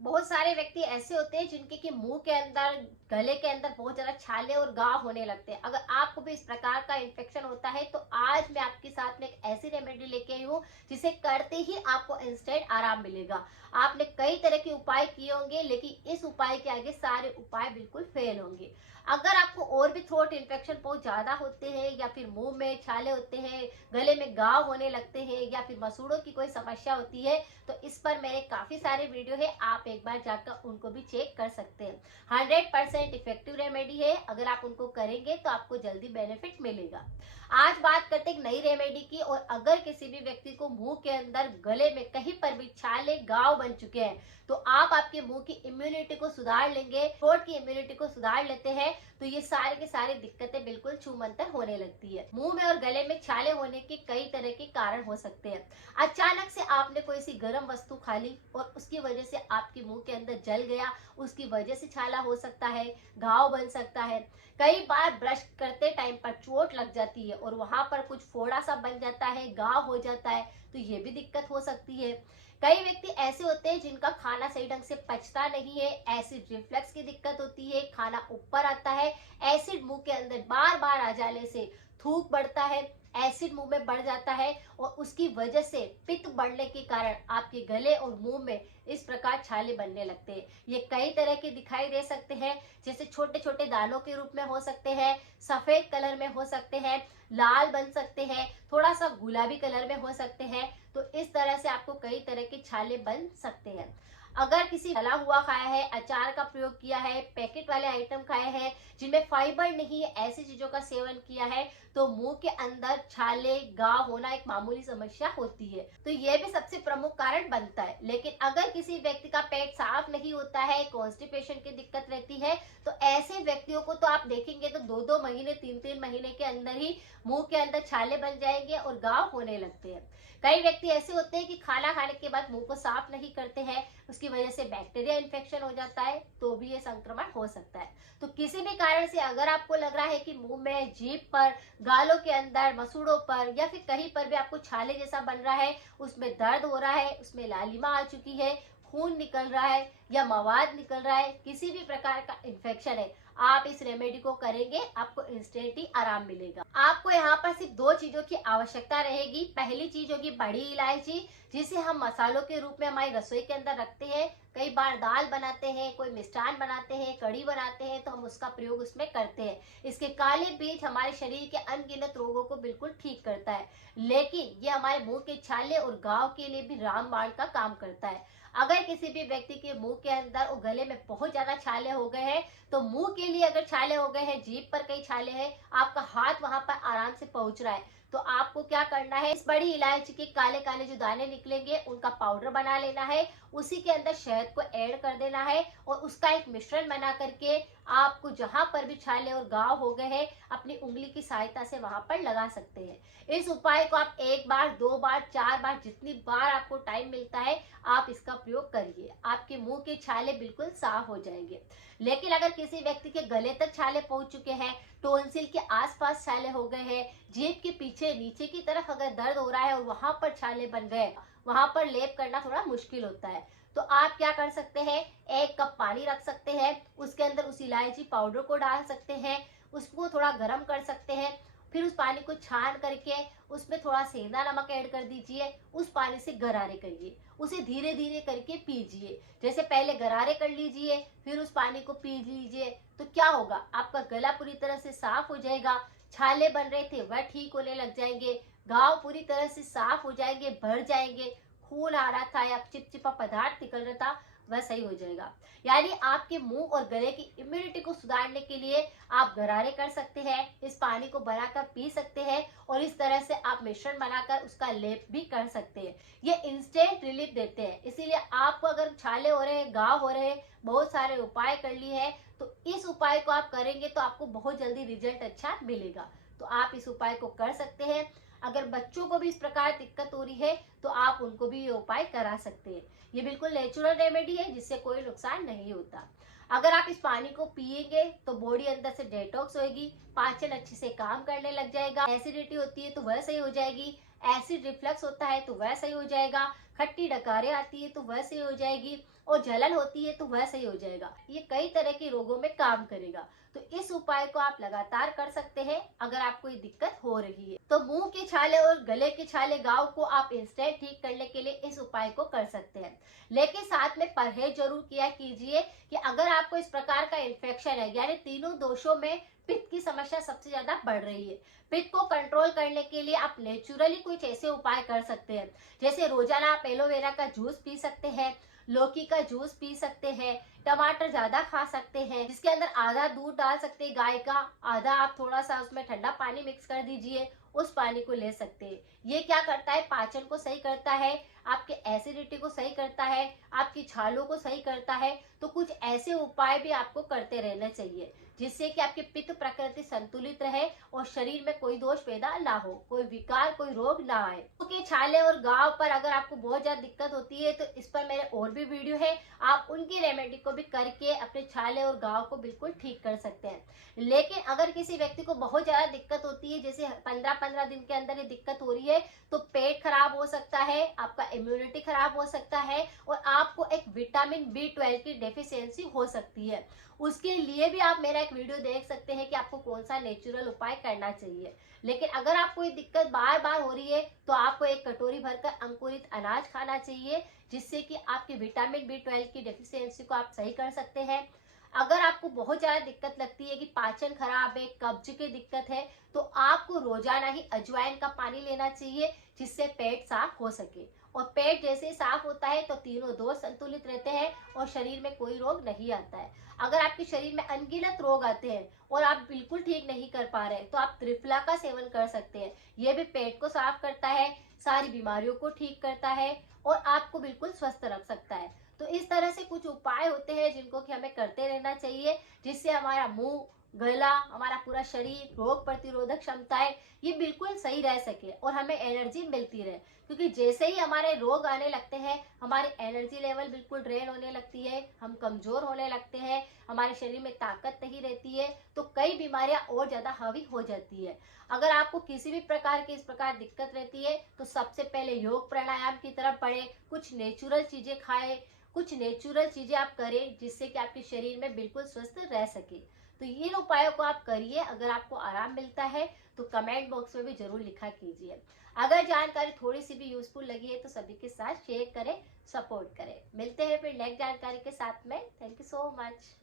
बहुत सारे व्यक्ति ऐसे होते हैं जिनके कि मुंह के अंदर, गले के अंदर बहुत ज्यादा छाले और घाव होने लगते हैं। अगर आपको भी इस प्रकार का इन्फेक्शन होता है तो आज मैं आपके साथ में एक ऐसी रेमेडी लेके आई हूँ जिसे करते ही आपको इंस्टेंट आराम मिलेगा। आपने कई तरह के उपाय किए होंगे लेकिन इस उपाय के आगे सारे उपाय बिल्कुल फेल होंगे। अगर आपको और भी थ्रोट इन्फेक्शन बहुत ज्यादा होते हैं या फिर मुंह में छाले होते हैं, गले में घाव होने लगते हैं या फिर मसूड़ों की कोई समस्या होती है तो इस पर मेरे काफी सारे वीडियो है, आप एक बार जाकर उनको भी चेक कर सकते हैं। 100% इफेक्टिव रेमेडी है, अगर आप उनको करेंगे तो आपको जल्दी बेनिफिट मिलेगा। आज बात करते हैं एक नई रेमेडी की। और अगर किसी भी व्यक्ति को मुंह के अंदर, गले में कहीं पर भी छाले घाव बन चुके हैं तो आप आपके मुंह की इम्यूनिटी को सुधार लेंगे, थ्रोट की इम्यूनिटी को सुधार लेते हैं तो ये सारे के सारे दिक्कतें बिल्कुल छूमंतर होने लगती है। मुंह में और गले में छाले होने के कई तरह के कारण हो सकते हैं। अचानक से आपने कोई सी गर्म वस्तु खा ली और उसकी वजह से आपके मुंह के अंदर जल गया, उसकी वजह से छाला हो सकता है, घाव बन सकता है। कई बार ब्रश करते टाइम पर चोट लग जाती है और वहां पर कुछ फोड़ा सा बन जाता है, घाव हो जाता है, तो ये भी दिक्कत हो सकती है। कई व्यक्ति ऐसे होते हैं जिनका खाना सही ढंग से पचता नहीं है, एसिड रिफ्लक्स की दिक्कत होती है, खाना ऊपर आता है, एसिड मुंह के अंदर बार बार आ जाने से थूक बढ़ता है, एसिड मुंह में बढ़ जाता है और उसकी वजह से पित्त बढ़ने के कारण आपके गले और मुंह में इस प्रकार छाले बनने लगते हैं। ये कई तरह के दिखाई दे सकते हैं, जैसे छोटे छोटे दानों के रूप में हो सकते हैं, सफेद कलर में हो सकते हैं, लाल बन सकते हैं, थोड़ा सा गुलाबी कलर में हो सकते हैं। तो इस तरह से आपको कई तरह के छाले बन सकते हैं। अगर किसी तला हुआ खाया है, अचार का प्रयोग किया है, पैकेट वाले आइटम खाए हैं जिनमें फाइबर नहीं है, ऐसी चीजों का सेवन किया है तो मुंह के अंदर छाले घाव होना एक मामूली समस्या होती है। तो यह भी सबसे प्रमुख कारण बनता है। लेकिन अगर किसी व्यक्ति का पेट साफ नहीं होता है, कॉन्स्टिपेशन की दिक्कत रहती है, तो ऐसे व्यक्तियों को तो आप देखेंगे तो 2-2 महीने, 3-3 महीने के अंदर ही मुंह के अंदर छाले बन जाएंगे और घाव होने लगते हैं। कई व्यक्ति ऐसे होते हैं कि खाना खाने के बाद मुंह को साफ नहीं करते हैं, उसकी वजह से बैक्टीरिया इन्फेक्शन हो जाता है, तो भी ये संक्रमण हो सकता है। तो किसी भी कारण से अगर आपको लग रहा है कि मुंह में, जीभ पर, गालों के अंदर, मसूड़ों पर या फिर कहीं पर भी आपको छाले जैसा बन रहा है, उसमें दर्द हो रहा है, उसमें लालिमा आ चुकी है, खून निकल रहा है या मवाद निकल रहा है, किसी भी प्रकार का इन्फेक्शन है, आप इस रेमेडी को करेंगे, आपको इंस्टेंट ही आराम मिलेगा। आपको यहाँ पर सिर्फ दो चीजों की आवश्यकता रहेगी। पहली चीज होगी बड़ी इलायची, जिसे हम मसालों के रूप में हमारी रसोई के अंदर रखते हैं। कई बार दाल बनाते हैं, कोई मिष्ठान बनाते हैं, कढ़ी बनाते हैं तो हम उसका प्रयोग उसमें करते हैं। इसके काले बीज हमारे शरीर के अनगिनत रोगों को बिल्कुल ठीक करता है, लेकिन ये हमारे मुंह के छाले और घाव के लिए भी रामबाण का काम करता है। अगर किसी भी व्यक्ति के मुंह के अंदर और गले में बहुत ज्यादा छाले हो गए हैं, तो मुंह के लिए अगर छाले हो गए हैं, जीभ पर कई छाले हैं, आपका हाथ वहां पर आराम से पहुंच रहा है, तो आपको क्या करना है, इस बड़ी इलायची के काले काले जो दाने निकलेंगे उनका पाउडर बना लेना है, उसी के अंदर शहद को ऐड कर देना है और उसका एक मिश्रण बना करके आपको जहां पर भी छाले और घाव हो गए हैं अपनी उंगली की सहायता से वहां पर लगा सकते हैं। इस उपाय को आप 1 बार, 2 बार, 4 बार, जितनी बार आपको टाइम मिलता है आप इसका प्रयोग करिए, आपके मुंह के छाले बिल्कुल साफ हो जाएंगे। लेकिन अगर किसी व्यक्ति के गले तक छाले पहुंच चुके हैं, टोंसिल के आसपास छाले हो गए हैं, जीभ के पीछे नीचे की तरफ अगर दर्द हो रहा है और वहां पर छाले बन गए, वहां पर लेप करना थोड़ा मुश्किल होता है, तो आप क्या कर सकते हैं, 1 कप पानी रख सकते हैं, उसके अंदर उस इलायची पाउडर को डाल सकते हैं, उसको थोड़ा गर्म कर सकते हैं, फिर उस पानी को छान करके उसमें थोड़ा सेंधा नमक ऐड कर दीजिए, उस पानी से गरारे करिए, उसे धीरे धीरे करके पीजिए। जैसे पहले गरारे कर लीजिए फिर उस पानी को पी लीजिए, तो क्या होगा, आपका गला पूरी तरह से साफ हो जाएगा, छाले बन रहे थे वह ठीक होने लग जाएंगे, घाव पूरी तरह से साफ हो जाएंगे, भर जाएंगे, खून आ रहा था या चिपचिपा पदार्थ निकल रहा था वह सही हो जाएगा। यानी आपके मुंह और गले की इम्यूनिटी को सुधारने के लिए आप गरारे कर सकते हैं, इस पानी को बनाकर पी सकते हैं और इस तरह से आप मिश्रण बनाकर उसका लेप भी कर सकते हैं। ये इंस्टेंट रिलीफ देते हैं, इसीलिए आपको अगर छाले हो रहे हैं, घाव हो रहे हैं, बहुत सारे उपाय कर लिए हैं, तो इस उपाय को आप करेंगे तो आपको बहुत जल्दी रिजल्ट अच्छा मिलेगा। तो आप इस उपाय को कर सकते हैं। अगर बच्चों को भी इस प्रकार दिक्कत हो रही है तो आप उनको भी ये उपाय करा सकते हैं। ये बिल्कुल नेचुरल रेमेडी है जिससे कोई नुकसान नहीं होता। अगर आप इस पानी को पिएंगे तो बॉडी अंदर से डेटॉक्स होगी, पाचन अच्छे से काम करने लग जाएगा, एसिडिटी होती है तो वह सही हो जाएगी, एसिड रिफ्लक्स होता है तो वह सही हो जाएगा, खट्टी डकारें आती है तो वह सही हो जाएगी, और जलन होती है तो वह सही हो जाएगा। ये कई तरह के रोगों में काम करेगा। तो इस उपाय को आप लगातार कर सकते हैं अगर आपको ये दिक्कत हो रही है। तो मुंह के छाले और गले के छाले घाव को आप इंस्टेंट ठीक करने के लिए इस उपाय को कर सकते हैं, लेकिन साथ में परहेज जरूर किया कीजिए कि अगर आपको इस प्रकार का इन्फेक्शन है, यानी तीनों दोषों में पित्त की समस्या सबसे ज्यादा बढ़ रही है, पित्त को कंट्रोल करने के लिए आप नेचुरली कुछ ऐसे उपाय कर सकते हैं, जैसे रोजाना आप एलोवेरा का जूस पी सकते हैं, लौकी का जूस पी सकते हैं, टमाटर ज्यादा खा सकते हैं, जिसके अंदर आधा दूध डाल सकते हैं गाय का, आधा आप थोड़ा सा उसमें ठंडा पानी मिक्स कर दीजिए, उस पानी को ले सकते हैं। ये क्या करता है, पाचन को सही करता है, आपके एसिडिटी को सही करता है, आपकी छालों को सही करता है। तो कुछ ऐसे उपाय भी आपको करते रहना चाहिए जिससे कि आपकी पित्त प्रकृति संतुलित रहे और शरीर में कोई दोष पैदा ना हो, कोई विकार, कोई रोग ना आए। क्योंकि छाले और घाव पर अगर आपको बहुत ज्यादा दिक्कत होती है तो इस पर मेरे और भी वीडियो है, आप उनकी रेमेडी को भी करके अपने छाले और घाव को बिल्कुल ठीक कर सकते हैं। लेकिन अगर किसी व्यक्ति को बहुत ज्यादा दिक्कत होती है, जैसे 15-15 दिन के अंदर ये दिक्कत हो रही है, तो पेट खराब हो सकता है, आपका इम्यूनिटी खराब हो सकता है, और आपको एक विटामिन B12 की डेफिशिएंसी हो सकती है। उसके लिए भी आप मेरा एक वीडियो देख सकते हैं कि आपको कौन सा नेचुरल उपाय करना चाहिए। लेकिन अगर आपको ये दिक्कत बार बार हो रही है तो आपको एक कटोरी भरकर अंकुरित अनाज खाना चाहिए, जिससे कि आपकी विटामिन B12 की डेफिशिएंसी को आप सही कर सकते हैं। अगर आपको बहुत ज्यादा दिक्कत लगती है कि पाचन खराब है, कब्ज की दिक्कत है, तो आपको रोजाना ही अजवाइन का पानी लेना चाहिए, जिससे पेट साफ हो सके। और पेट जैसे साफ होता है तो तीनों दोष संतुलित रहते हैं और शरीर में कोई रोग नहीं आता है। अगर आपके शरीर में अनगिनत रोग आते हैं और आप बिल्कुल ठीक नहीं कर पा रहे हैं तो आप त्रिफला का सेवन कर सकते हैं। ये भी पेट को साफ करता है, सारी बीमारियों को ठीक करता है और आपको बिल्कुल स्वस्थ रख सकता है। तो इस तरह से कुछ उपाय होते हैं जिनको कि हमें करते रहना चाहिए, जिससे हमारा मुंह, गला, हमारा पूरा शरीर, रोग प्रतिरोधक क्षमताएं ये बिल्कुल सही रह सके और हमें एनर्जी मिलती रहे। क्योंकि जैसे ही हमारे रोग आने लगते हैं, हमारी एनर्जी लेवल बिल्कुल ड्रेन होने लगती है, हम कमजोर होने लगते हैं, हमारे शरीर में ताकत नहीं रहती है, तो कई बीमारियां और ज्यादा हावी हो जाती है। अगर आपको किसी भी प्रकार की इस प्रकार दिक्कत रहती है तो सबसे पहले योग प्राणायाम की तरफ बढ़े, कुछ नेचुरल चीजें खाएं, कुछ नेचुरल चीजें आप करें, जिससे कि आपके शरीर में बिल्कुल स्वस्थ रह सके। तो इन उपायों को आप करिए। अगर आपको आराम मिलता है तो कमेंट बॉक्स में भी जरूर लिखा कीजिए। अगर जानकारी थोड़ी सी भी यूजफुल लगी है तो सभी के साथ शेयर करें, सपोर्ट करें। मिलते हैं फिर नेक्स्ट जानकारी के साथ में। Thank you so much.